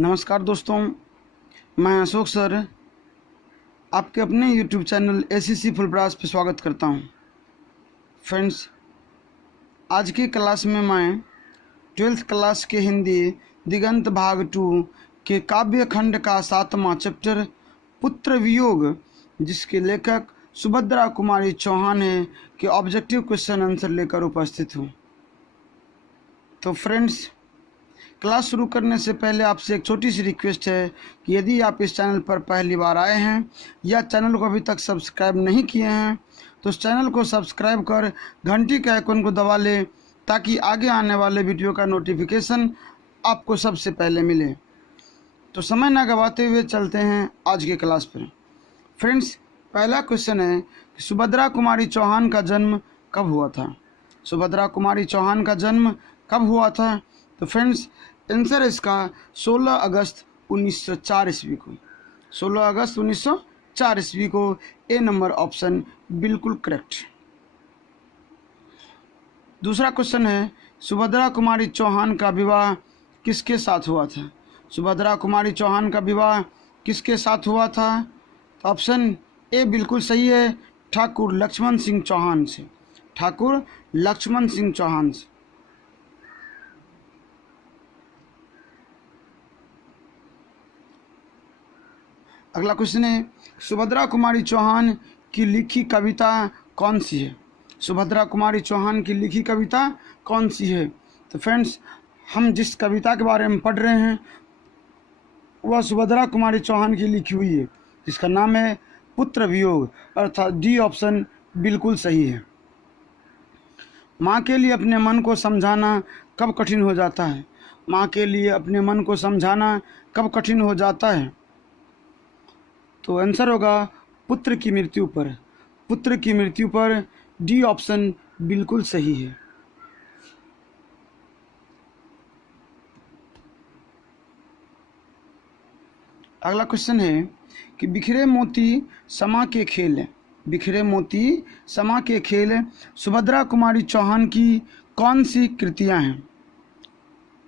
नमस्कार दोस्तों, मैं अशोक सर आपके अपने YouTube चैनल ACC फुलब्रास पे स्वागत करता हूं। फ्रेंड्स, आज की क्लास में मैं 12th क्लास के हिंदी दिगंत भाग 2 के काव्य खंड का 7वां चैप्टर पुत्र वियोग, जिसके लेखक सुभद्रा कुमारी चौहान है, के ऑब्जेक्टिव क्वेश्चन आंसर लेकर उपस्थित हूँ। तो फ्रेंड्स, क्लास शुरू करने से पहले आपसे एक छोटी सी रिक्वेस्ट है कि यदि आप इस चैनल पर पहली बार आए हैं या चैनल को अभी तक सब्सक्राइब नहीं किए हैं तो इस चैनल को सब्सक्राइब कर घंटी के आइकन को दबा लें ताकि आगे आने वाले वीडियो का नोटिफिकेशन आपको सबसे पहले मिले। तो समय न गवाते हुए चलते हैं आज के क्लास पर। फ्रेंड्स, पहला क्वेश्चन है कि सुभद्रा कुमारी चौहान का जन्म कब हुआ था। सुभद्रा कुमारी चौहान का जन्म कब हुआ था? तो फ्रेंड्स, आंसर है इसका 16 अगस्त 1904 ईस्वी को। 16 अगस्त 1904 ईस्वी को ए नंबर ऑप्शन बिल्कुल करेक्ट। दूसरा क्वेश्चन है, सुभद्रा कुमारी चौहान का विवाह किसके साथ हुआ था। सुभद्रा कुमारी चौहान का विवाह किसके साथ हुआ था? तो ऑप्शन ए बिल्कुल सही है, ठाकुर लक्ष्मण सिंह चौहान से। ठाकुर लक्ष्मण सिंह चौहान से। अगला क्वेश्चन है, सुभद्रा कुमारी चौहान की लिखी कविता कौन सी है। सुभद्रा कुमारी चौहान की लिखी कविता कौन सी है? तो फ्रेंड्स, हम जिस कविता के बारे में पढ़ रहे हैं वह सुभद्रा कुमारी चौहान की लिखी हुई है, जिसका नाम है पुत्र वियोग, अर्थात डी ऑप्शन बिल्कुल सही है। माँ के लिए अपने मन को समझाना कब कठिन हो जाता है। माँ के लिए अपने मन को समझाना कब कठिन हो जाता है? तो आंसर होगा पुत्र की मृत्यु पर। पुत्र की मृत्यु पर डी ऑप्शन बिल्कुल सही है। अगला क्वेश्चन है कि बिखरे मोती समा के खेल, बिखरे मोती समा के खेल सुभद्रा कुमारी चौहान की कौन सी कृतियां हैं?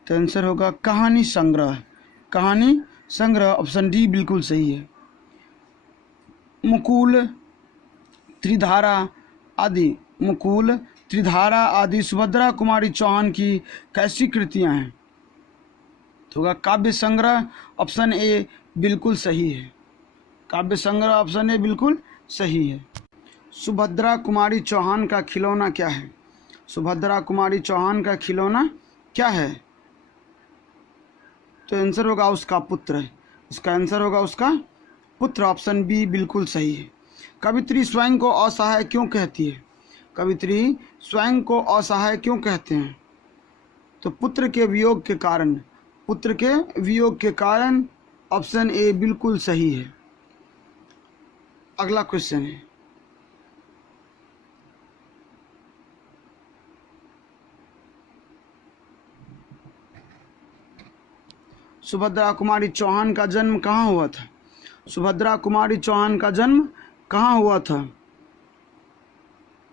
तो आंसर होगा कहानी संग्रह। कहानी संग्रह ऑप्शन डी बिल्कुल सही है। मुकुल त्रिधारा आदि, मुकुल त्रिधारा आदि सुभद्रा कुमारी चौहान की कैसी कृतियां हैं? तो होगा काव्य संग्रह, ऑप्शन ए बिल्कुल सही है। काव्य संग्रह ऑप्शन ए बिल्कुल सही है। सुभद्रा कुमारी चौहान का खिलौना क्या है? सुभद्रा कुमारी चौहान का खिलौना क्या है? तो आंसर होगा उसका पुत्र। इसका आंसर होगा उसका पुत्र, ऑप्शन बी बिल्कुल सही है। कवित्री स्वयं को असहाय क्यों कहती है? कवित्री स्वयं को असहाय क्यों कहते हैं? तो पुत्र के वियोग के कारण। पुत्र के वियोग के कारण, ऑप्शन ए बिल्कुल सही है। अगला क्वेश्चन है, सुभद्रा कुमारी चौहान का जन्म कहाँ हुआ था। सुभद्रा कुमारी चौहान का जन्म कहाँ हुआ था?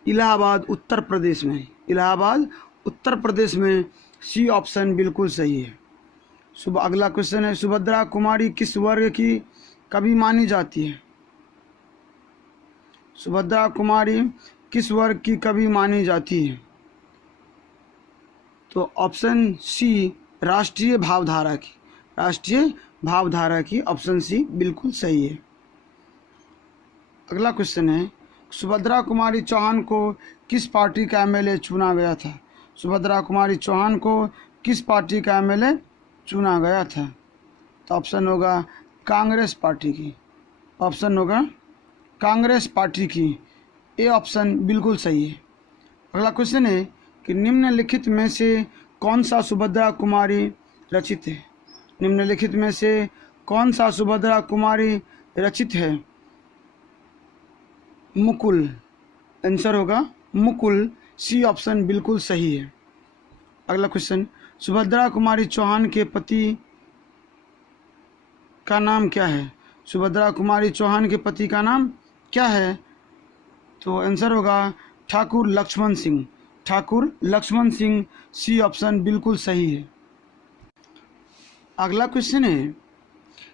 इलाहाबाद उत्तर प्रदेश में। इलाहाबाद उत्तर प्रदेश में, सी ऑप्शन बिल्कुल सही है। अगला क्वेश्चन है, सुभद्रा कुमारी किस वर्ग की कवि मानी जाती है? सुभद्रा कुमारी किस वर्ग की कवि मानी जाती है? तो ऑप्शन सी राष्ट्रीय भावधारा की। राष्ट्रीय भावधारा की, ऑप्शन सी बिल्कुल सही है। अगला क्वेश्चन है, सुभद्रा कुमारी चौहान को किस पार्टी का एमएलए चुना गया था। सुभद्रा कुमारी चौहान को किस पार्टी का एमएलए चुना गया था? तो ऑप्शन होगा कांग्रेस पार्टी की। ऑप्शन होगा कांग्रेस पार्टी की, ए ऑप्शन बिल्कुल सही है। अगला क्वेश्चन है कि निम्नलिखित में से कौन सा सुभद्रा कुमारी रचित है। निम्नलिखित में से कौन सा सुभद्रा कुमारी रचित है? मुकुल। आंसर होगा मुकुल, सी ऑप्शन बिल्कुल सही है। अगला क्वेश्चन, सुभद्रा कुमारी चौहान के पति का नाम क्या है। सुभद्रा कुमारी चौहान के पति का नाम क्या है? तो आंसर होगा ठाकुर लक्ष्मण सिंह। ठाकुर लक्ष्मण सिंह, सी ऑप्शन बिल्कुल सही है। अगला क्वेश्चन है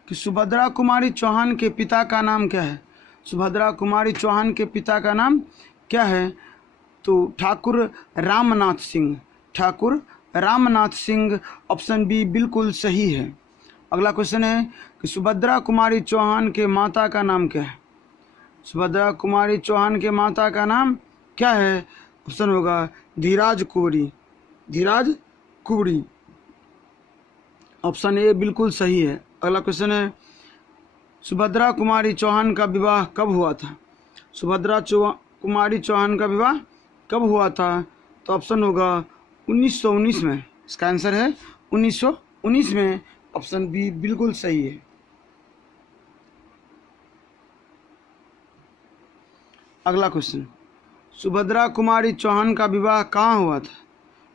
कि सुभद्रा कुमारी चौहान के पिता का नाम क्या है। सुभद्रा कुमारी चौहान के पिता का नाम क्या है? तो ठाकुर रामनाथ सिंह। ठाकुर रामनाथ सिंह, ऑप्शन बी बिल्कुल सही है। अगला क्वेश्चन है कि सुभद्रा कुमारी चौहान के माता का नाम क्या है। सुभद्रा कुमारी चौहान के माता का नाम क्या है? ऑप्शन होगा धीराज कुंवरी। धीराज कुंवरी, ऑप्शन ए बिल्कुल सही है। अगला क्वेश्चन है सुभद्रा कुमारी चौहान का विवाह कब हुआ था। सुभद्रा कुमारी चौहान का विवाह कब हुआ था? तो ऑप्शन होगा 1919 में। इसका आंसर है 1919 में, ऑप्शन बी बिल्कुल सही है। अगला क्वेश्चन, सुभद्रा कुमारी चौहान का विवाह कहाँ हुआ था।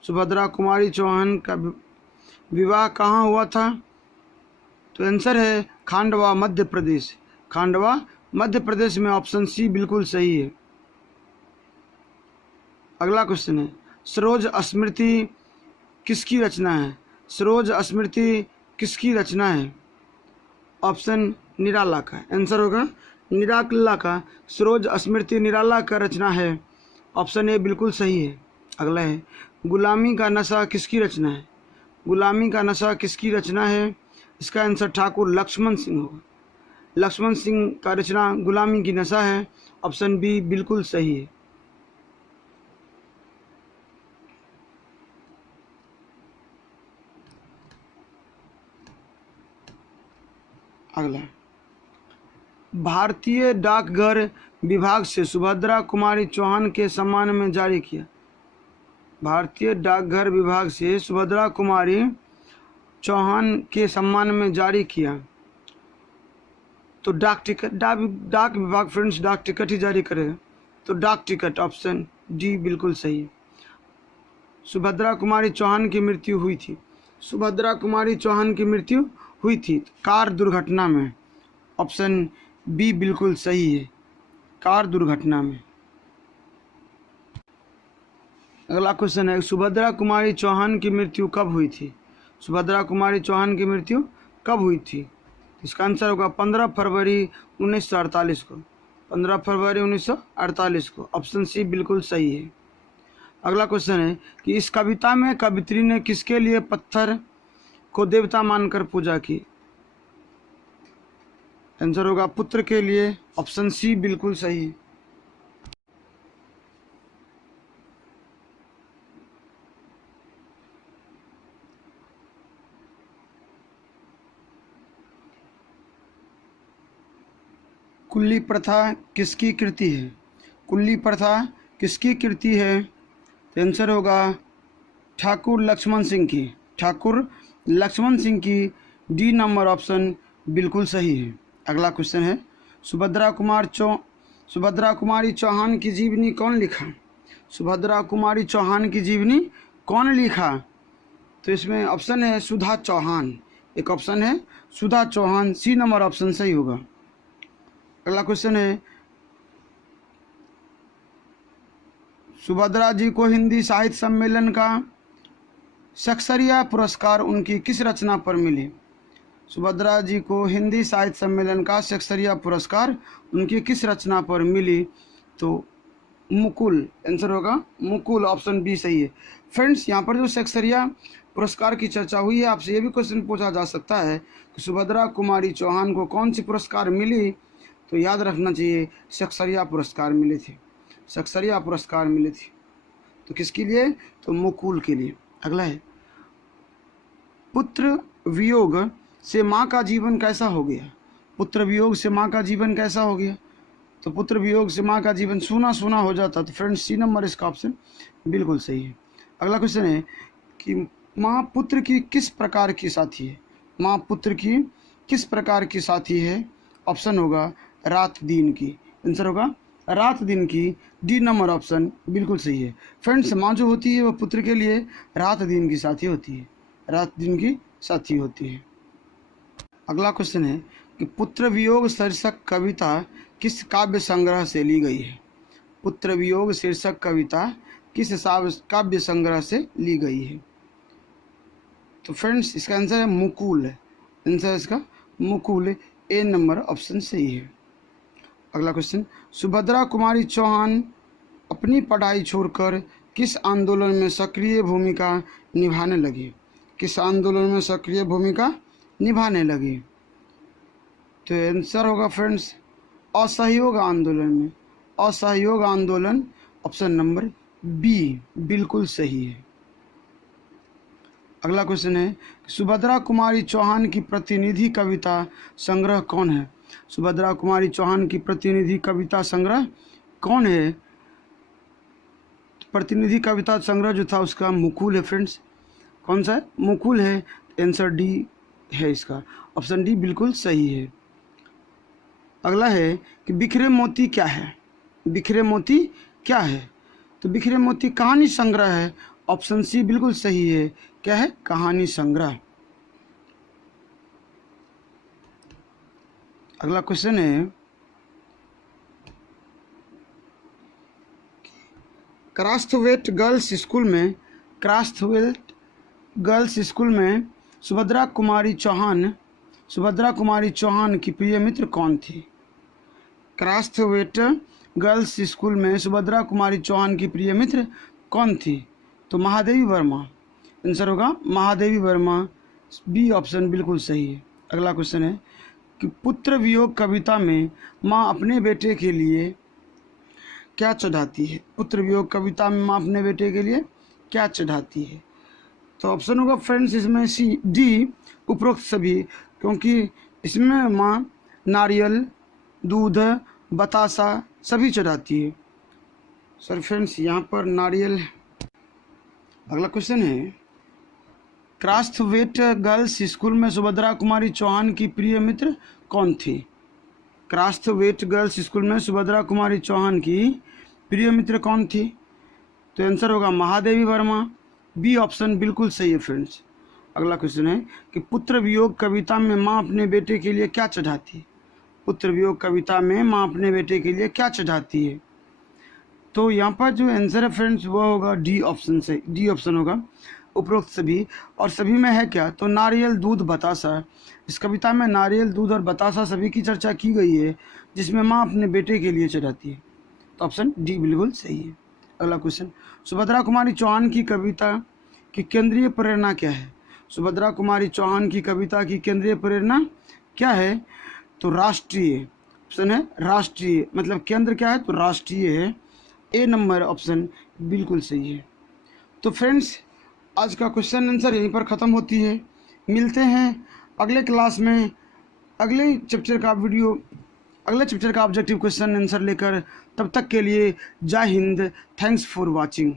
सुभद्रा कुमारी चौहान का विवाह कहाँ हुआ था? तो आंसर है खांडवा मध्य प्रदेश। खांडवा मध्य प्रदेश में, ऑप्शन सी बिल्कुल सही है। अगला क्वेश्चन है सरोज स्मृति किसकी रचना है। सरोज स्मृति किसकी रचना है? ऑप्शन निराला का। आंसर होगा निराला का। सरोज स्मृति निराला का रचना है, ऑप्शन ए बिल्कुल सही है। अगला है गुलामी का नशा किसकी रचना है। गुलामी का नशा किसकी रचना है? इसका आंसर ठाकुर लक्ष्मण सिंह होगा। लक्ष्मण सिंह का रचना गुलामी की नशा है, ऑप्शन बी बिल्कुल सही है। अगला, भारतीय डाकघर विभाग से सुभद्रा कुमारी चौहान के सम्मान में जारी किया। भारतीय डाकघर विभाग से सुभद्रा कुमारी चौहान के सम्मान में जारी किया। तो डाक टिकट, डाक विभाग फ्रेंड्स डाक टिकट ही जारी करेगा, तो डाक टिकट, ऑप्शन डी बिल्कुल सही है। सुभद्रा कुमारी चौहान की मृत्यु हुई थी। सुभद्रा कुमारी चौहान की मृत्यु हुई थी कार दुर्घटना में, ऑप्शन बी बिल्कुल सही है, कार दुर्घटना में। अगला क्वेश्चन है सुभद्रा कुमारी चौहान की मृत्यु कब हुई थी। सुभद्रा कुमारी चौहान की मृत्यु कब हुई थी? इसका आंसर होगा 15 फरवरी 1948 को। 15 फरवरी 1948 को, ऑप्शन सी बिल्कुल सही है। अगला क्वेश्चन है कि इस कविता में कवित्री ने किसके लिए पत्थर को देवता मानकर पूजा की। आंसर होगा पुत्र के लिए, ऑप्शन सी बिल्कुल सही है। कुल्ली प्रथा किसकी कृति है। कुल्ली प्रथा किसकी कृति है? तो आंसर होगा ठाकुर लक्ष्मण सिंह की। ठाकुर लक्ष्मण सिंह की, डी नंबर ऑप्शन बिल्कुल सही है। अगला क्वेश्चन है सुभद्रा कुमारी चौहान की जीवनी कौन लिखा। सुभद्रा कुमारी चौहान की जीवनी कौन लिखा? तो इसमें ऑप्शन है सुधा चौहान। एक ऑप्शन है सुधा चौहान, सी नंबर ऑप्शन सही होगा। अगला क्वेश्चन है सुभद्रा जी को हिंदी साहित्य सम्मेलन का सक्सरिया पुरस्कार उनकी किस रचना पर मिली। सुभद्रा जी को हिंदी साहित्य सम्मेलन का सक्सरिया पुरस्कार उनकी किस रचना पर मिली? तो मुकुल, आंसर होगा मुकुल, ऑप्शन बी सही है। फ्रेंड्स, यहाँ पर जो सक्सरिया पुरस्कार की चर्चा हुई है, आपसे ये भी क्वेश्चन पूछा जा सकता है कि सुभद्रा कुमारी चौहान को कौन सी पुरस्कार मिली। तो याद रखना चाहिए सक्सरिया पुरस्कार मिले थे। सक्सरिया पुरस्कार मिले थे तो किसके लिए? तो मुकुल के लिए। अगला है पुत्र वियोग से माँ का जीवन कैसा हो गया। पुत्र वियोग से माँ का जीवन कैसा हो गया? तो पुत्र वियोग से माँ का जीवन सूना सूना हो जाता। तो फ्रेंड्स सी नंबर इसका ऑप्शन बिल्कुल सही है। अगला क्वेश्चन है कि माँ पुत्र की किस प्रकार की साथी है। माँ पुत्र की किस प्रकार की साथी है? ऑप्शन होगा रात दिन की। आंसर होगा रात दिन की, डी नंबर ऑप्शन बिल्कुल सही है। फ्रेंड्स, माँ जो होती है वह पुत्र के लिए रात दिन की साथी होती है। रात दिन की साथी होती है। अगला क्वेश्चन है कि पुत्र वियोग शीर्षक कविता किस काव्य संग्रह से ली गई है। पुत्र वियोग शीर्षक कविता किस काव्य संग्रह से ली गई है? तो फ्रेंड्स इसका आंसर है मुकुल, आंसर इसका मुकुल, ए नंबर ऑप्शन सही है। अगला क्वेश्चन, सुभद्रा कुमारी चौहान अपनी पढ़ाई छोड़कर किस आंदोलन में सक्रिय भूमिका निभाने लगी? किस आंदोलन में सक्रिय भूमिका निभाने लगी? तो आंसर होगा फ्रेंड्स असहयोग आंदोलन में, असहयोग आंदोलन, ऑप्शन नंबर बी बिल्कुल सही है। अगला क्वेश्चन है, सुभद्रा कुमारी चौहान की प्रतिनिधि कविता संग्रह कौन है? सुभद्रा कुमारी चौहान की प्रतिनिधि कविता संग्रह कौन है? प्रतिनिधि कविता संग्रह जो था उसका मुकुल है फ्रेंड्स। कौन सा है? मुकुल है। आंसर डी है इसका, ऑप्शन डी बिल्कुल सही है। अगला है कि बिखरे मोती क्या है? बिखरे मोती क्या है? तो बिखरे मोती कहानी संग्रह है, ऑप्शन सी बिल्कुल सही है। क्या है? कहानी संग्रह। अगला क्वेश्चन है, क्रास्थवेट गर्ल्स स्कूल में, क्रास्थवेट गर्ल्स स्कूल में सुभद्रा कुमारी चौहान की प्रिय मित्र कौन थी? क्रास्थवेट गर्ल्स स्कूल में सुभद्रा कुमारी चौहान की प्रिय मित्र कौन थी? तो महादेवी वर्मा, आंसर होगा महादेवी वर्मा, बी ऑप्शन बिल्कुल सही है। अगला क्वेश्चन है कि पुत्र वियोग कविता में माँ अपने बेटे के लिए क्या चढ़ाती है? पुत्र वियोग कविता में माँ अपने बेटे के लिए क्या चढ़ाती है? तो ऑप्शन होगा फ्रेंड्स इसमें सी डी उपरोक्त सभी, क्योंकि इसमें माँ नारियल, दूध, बतासा सभी चढ़ाती है। सर फ्रेंड्स यहाँ पर नारियल। अगला क्वेश्चन है, क्रास्थवेट गर्ल्स स्कूल में सुभद्रा कुमारी चौहान की प्रिय मित्र कौन थी? क्रास्थवेट गर्ल्स स्कूल में सुभद्रा कुमारी चौहान की प्रिय मित्र कौन थी? तो आंसर होगा महादेवी वर्मा, बी ऑप्शन बिल्कुल सही है फ्रेंड्स। अगला क्वेश्चन है कि पुत्र वियोग कविता में माँ अपने बेटे के लिए क्या चढ़ाती है? पुत्र वियोग कविता में माँ अपने बेटे के लिए क्या चढ़ाती है? तो यहाँ पर जो आंसर है फ्रेंड्स वो होगा डी ऑप्शन से, डी ऑप्शन होगा उपरोक्त सभी। और सभी में है क्या? तो नारियल, दूध, बतासा। इस कविता में नारियल, दूध और बतासा सभी की चर्चा की गई है, जिसमें माँ अपने बेटे के लिए चढ़ाती है। तो ऑप्शन डी बिल्कुल सही है। अगला क्वेश्चन, सुभद्रा कुमारी चौहान की कविता की केंद्रीय प्रेरणा क्या है? सुभद्रा कुमारी चौहान की कविता की केंद्रीय प्रेरणा क्या है? तो राष्ट्रीय, ऑप्शन है राष्ट्रीय, मतलब केंद्र क्या है? तो राष्ट्रीय है, ए नंबर ऑप्शन बिल्कुल सही है। तो फ्रेंड्स आज का क्वेश्चन आंसर यहीं पर ख़त्म होती है। मिलते हैं अगले क्लास में अगले चैप्टर का वीडियो, अगले चैप्टर का ऑब्जेक्टिव क्वेश्चन आंसर लेकर। तब तक के लिए जय हिंद, थैंक्स फॉर वॉचिंग।